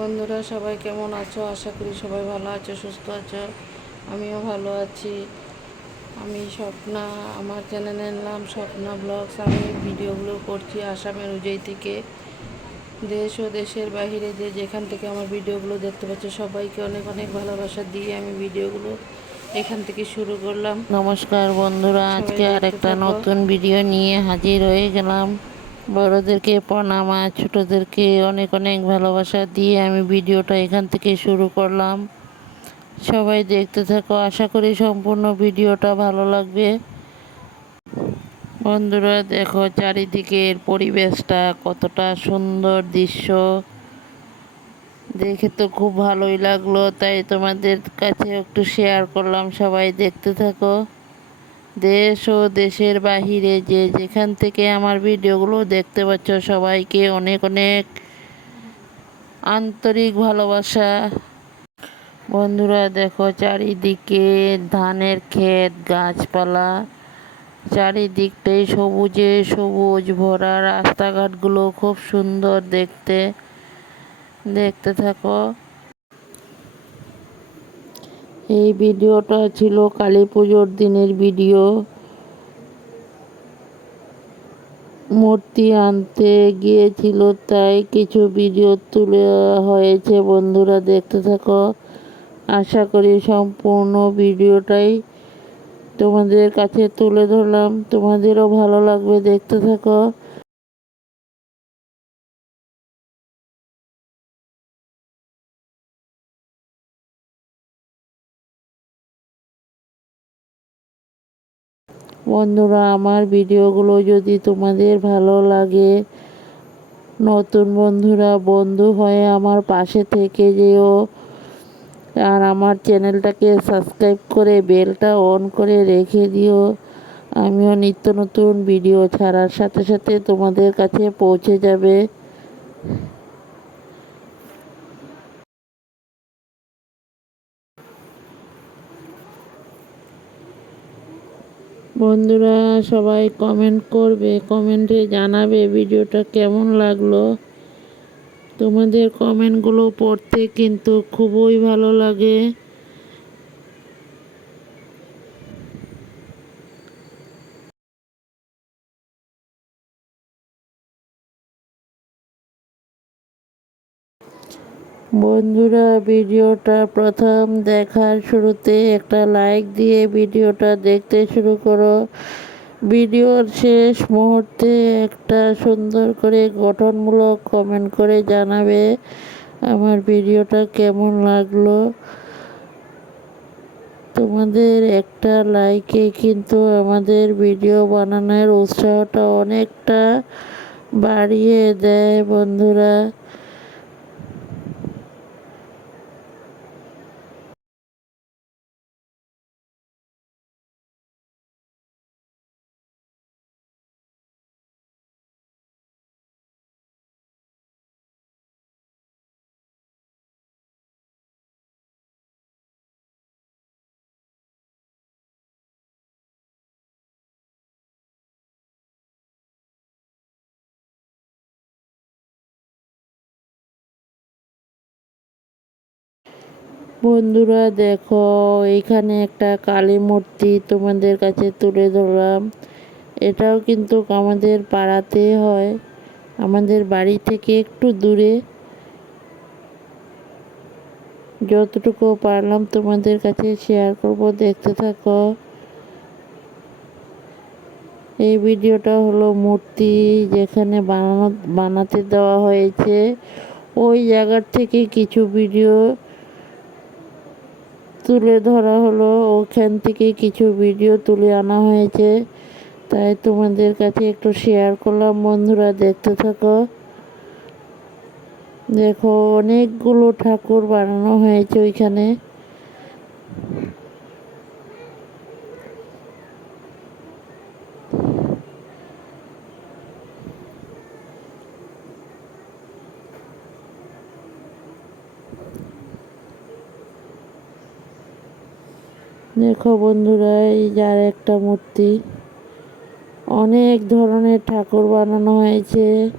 বন্ধুরা সবাই কেমন আছো? আশা করি সবাই ভালো আছো সুস্থ আছো। আমিও ভালো আছি। আমি স্বপ্না আমার চ্যানেলের নাম স্বপ্না ব্লগস। আমি ভিডিওগুলো করছি আসামের উজয় থেকে। দেশ ও দেশের বাইরে যে যেখান থেকে আমার ভিডিওগুলো দেখতে পাচ্ছ সবাইকে অনেক অনেক ভালোবাসা দিয়ে আমি ভিডিওগুলো এখান থেকে শুরু করলাম। নমস্কার বন্ধুরা আজকে আরেকটা থাকো। নতুন ভিডিও নিয়ে হাজির হয়ে গেলাম। বড়োদেরকে আর ছোটোদেরকে অনেক অনেক ভালোবাসা দিয়ে আমি ভিডিওটা এখান থেকে শুরু করলাম। সবাই দেখতে থাকো, আশা করি সম্পূর্ণ ভিডিওটা ভালো লাগবে। বন্ধুরা, দেখো চারিদিকের পরিবেশটা কতটা সুন্দর দৃশ্য। দেখে তো খুব ভালোই লাগল, তাই তোমাদের কাছে একটু শেয়ার করলাম, সবাই দেখতে থাকো। দেশ ও দেশের বাহিরে যে যেখান থেকে আমার ভিডিওগুলো দেখতে পাচ্ছ, সবাইকে অনেক অনেক আন্তরিক ভালোবাসা। বন্ধুরা, দেখো চারিদিকে ধানের ক্ষেত, গাছপালা, চারিদিকটাই সবুজে সবুজ ভরা রাস্তাঘাটগুলো খুব সুন্দর দেখতে। দেখতে থাকো। এই ভিডিওটা ছিল কালী পুজোর দিনের ভিডিও। মূর্তি আনতে গিয়েছিল, তাই কিছু ভিডিও তুলে হয়েছে। বন্ধুরা, দেখতে থাকো। আশা করি সম্পূর্ণ ভিডিওটাই তোমাদের কাছে তুলে ধরলাম। তোমাদেরও ভালো লাগবে, দেখতে থাকো। বন্ধুরা, আমার ভিডিওগুলো যদি তোমাদের ভালো লাগে, নতুন বন্ধুরা, বন্ধু হয়ে আমার পাশে থেকে যেও। আর আমার চ্যানেলটাকে সাবস্ক্রাইব করে বেলটা অন করে রেখে দিও। আমিও নিত্য নতুন ভিডিও ছাড়ার সাথে সাথে তোমাদের কাছে পৌঁছে যাবে। বন্ধুরা সবাই কমেন্ট করবে কমেন্টে জানাবে ভিডিওটা কেমন লাগল। তোমাদের কমেন্টগুলো পড়তে কিন্তু খুবই ভালো লাগে। বন্ধুরা, ভিডিওটা প্রথম দেখার শুরুতে একটা লাইক দিয়ে ভিডিওটা দেখতে শুরু করো। ভিডিওর শেষ মুহূর্তে একটা সুন্দর করে গঠনমূলক কমেন্ট করে জানাবে আমার ভিডিওটা কেমন লাগল। তোমাদের একটা লাইকে কিন্তু আমাদের ভিডিও বানানোর উৎসাহটা অনেকটা বাড়িয়ে দেয় বন্ধুরা। বন্ধুরা দেখো, এখানে একটা কালী মূর্তি তোমাদের কাছে তুলে ধরলাম। এটাও কিন্তু আমাদের পাড়াতে হয়, আমাদের বাড়ি থেকে একটু দূরে। যতটুকু পারলাম তোমাদের কাছে শেয়ার করব, দেখতে থাকো। এই ভিডিওটা হলো মূর্তি যেখানে বানানো, বানাতে দেওয়া হয়েছে। ওই জায়গার থেকে কিছু ভিডিও তুলে ধরা হলো। ওখান থেকে কিছু ভিডিও তুলে আনা হয়েছে। তাই তোমাদের কাছে একটু শেয়ার করলাম। বন্ধুরা, দেখতে থাকো। দেখো, অনেকগুলো ঠাকুর বানানো হয়েছে ওইখানে। দেখো বন্ধুরা, এই যার একটা মূর্তি। অনেক ধরনের ঠাকুর বানানো হয়েছে।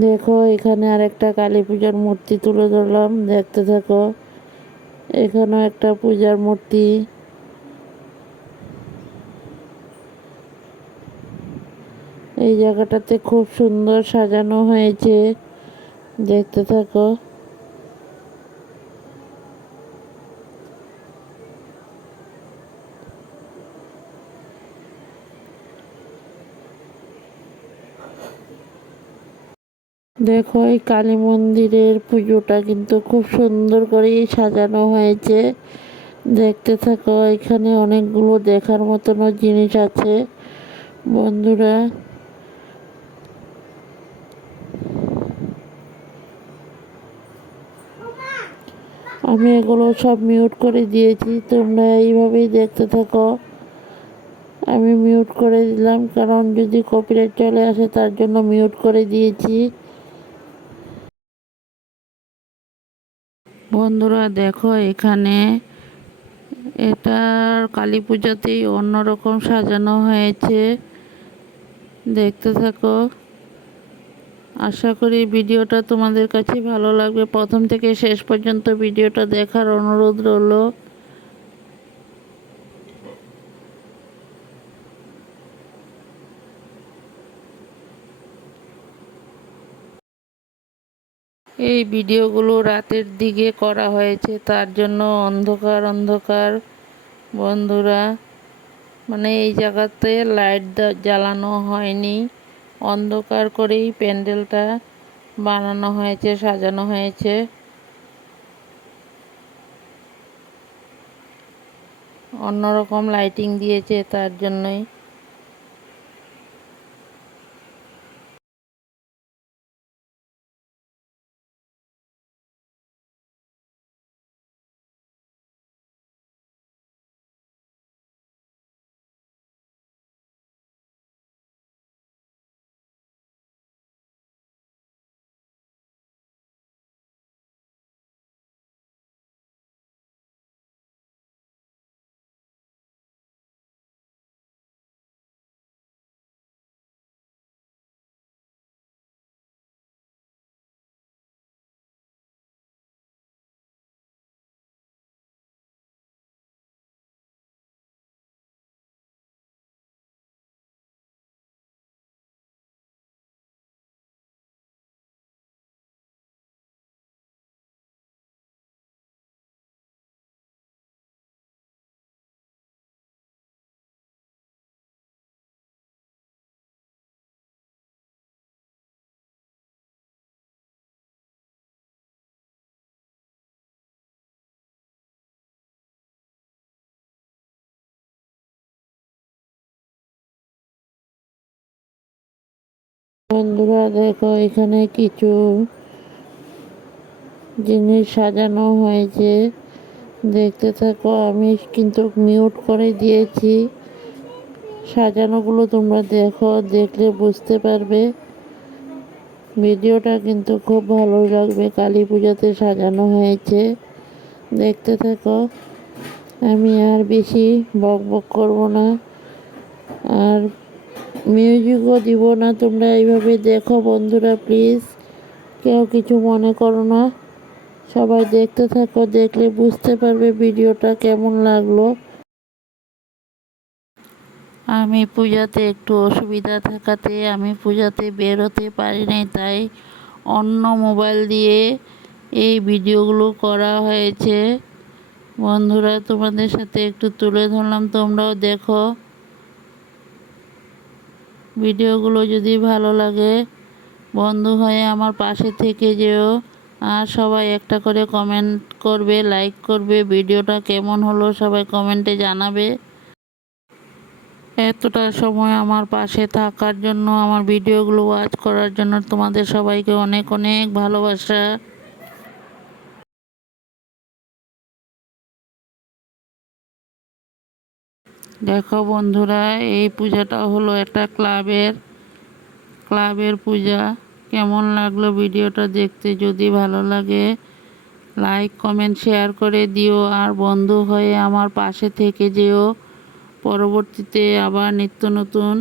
দেখো, এখানে আর একটা কালী পূজার মূর্তি তুলে ধরলাম, দেখতে থাকো। এখানেও একটা পূজার মূর্তি। এই জায়গাটাতে খুব সুন্দর সাজানো হয়েছে, দেখতে থাকো। দেখো, এই কালী মন্দিরের পুজোটা কিন্তু খুব সুন্দর করেই সাজানো হয়েছে। দেখতে থাকো, এখানে অনেকগুলো দেখার মতনও জিনিস আছে, বন্ধুরা। আমি এগুলো সব মিউট করে দিয়েছি, তোমরা এইভাবেই দেখতে থাকো। আমি মিউট করে দিলাম, কারণ যদি কপিরাইট চলে আসে, তার জন্য মিউট করে দিয়েছি। বন্ধুরা দেখো, এখানে এটার কালী পুজোতেই অন্যরকম সাজানো হয়েছে। দেখতে থাকো। আশা করি ভিডিওটা তোমাদের কাছে ভালো লাগবে। প্রথম থেকে শেষ পর্যন্ত ভিডিওটা দেখার অনুরোধ রইল। এই ভিডিওগুলো রাতের দিকে করা হয়েছে, তার জন্য অন্ধকার অন্ধকার। বন্ধুরা মানে এই জায়গাতে লাইট জ্বালানো হয়নি। অন্ধকার করেই প্যান্ডেলটা বানানো হয়েছে, সাজানো হয়েছে। অন্যরকম লাইটিং দিয়েছে তার জন্যই। বন্ধুরা, দেখো এখানে কিছু জিনিস সাজানো হয়েছে। দেখতে থাকো, আমি কিন্তু মিউট করে দিয়েছি। সাজানোগুলো তোমরা দেখো, দেখলে বুঝতে পারবে। ভিডিওটা কিন্তু খুব ভালো লাগবে, কালী পূজাতে সাজানো হয়েছে। দেখতে থাকো, আমি আর বেশি বক বক করব না। আর মিউজিকও দিব না, তোমরা এইভাবে দেখো বন্ধুরা প্লিজ কেউ কিছু মনে করো না। সবাই দেখতে থাকো, দেখলে বুঝতে পারবে ভিডিওটা কেমন লাগল। আমি পূজাতে একটু অসুবিধা থাকাতে, আমি পূজাতে বেরোতে পারি নাই, তাই অন্য মোবাইল দিয়ে এই ভিডিওগুলো করা হয়েছে। বন্ধুরা, তোমাদের সাথে একটু তুলে ধরলাম, তোমরাও দেখো। ভিডিওগুলো যদি ভালো লাগে, বন্ধু হয়ে আমার পাশে থেকে যেও। আর সবাই একটা করে কমেন্ট করবে লাইক করবে, ভিডিওটা কেমন হলো সবাই কমেন্টে জানাবে। এতটা সময় আমার পাশে থাকার জন্য, আমার ভিডিওগুলো ওয়াচ করার জন্য তোমাদের সবাইকে অনেক অনেক ভালোবাসা। দেখো বন্ধুরা, এই পূজাটা হলো একটা ক্লাবের ক্লাবের পূজা। কেমন লাগল ভিডিওটা দেখতে? যদি ভালো লাগে লাইক কমেন্ট শেয়ার করে দিও। আর বন্ধু হয়ে আমার পাশে থেকে যেও। পরবর্তীতে আবার নিত্য নতুন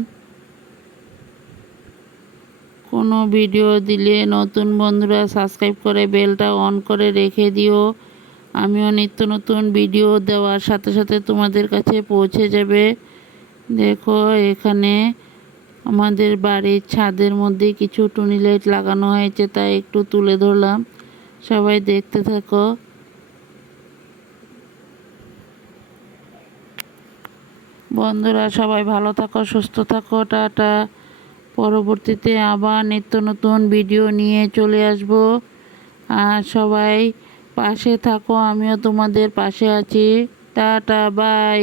কোনো ভিডিও দিলে নতুন বন্ধুরা সাবস্ক্রাইব করে বেলটা অন করে রেখে দিও। আমিও নিত্য নতুন ভিডিও দেওয়ার সাথে সাথে তোমাদের কাছে পৌঁছে যাবে। দেখো, এখানে আমাদের বাড়ির ছাদের মধ্যে কিছু টুনি লাইট লাগানো হয়েছে, তাই একটু তুলে ধরলাম। সবাই দেখতে থাকো। বন্ধুরা, সবাই ভালো থাকো, সুস্থ থাকো, টাটা। পরবর্তীতে আবার নিত্য নতুন ভিডিও নিয়ে চলে আসব। আর সবাই পাশে থাকো আমিও তোমাদের পাশে আছি। Tata bye.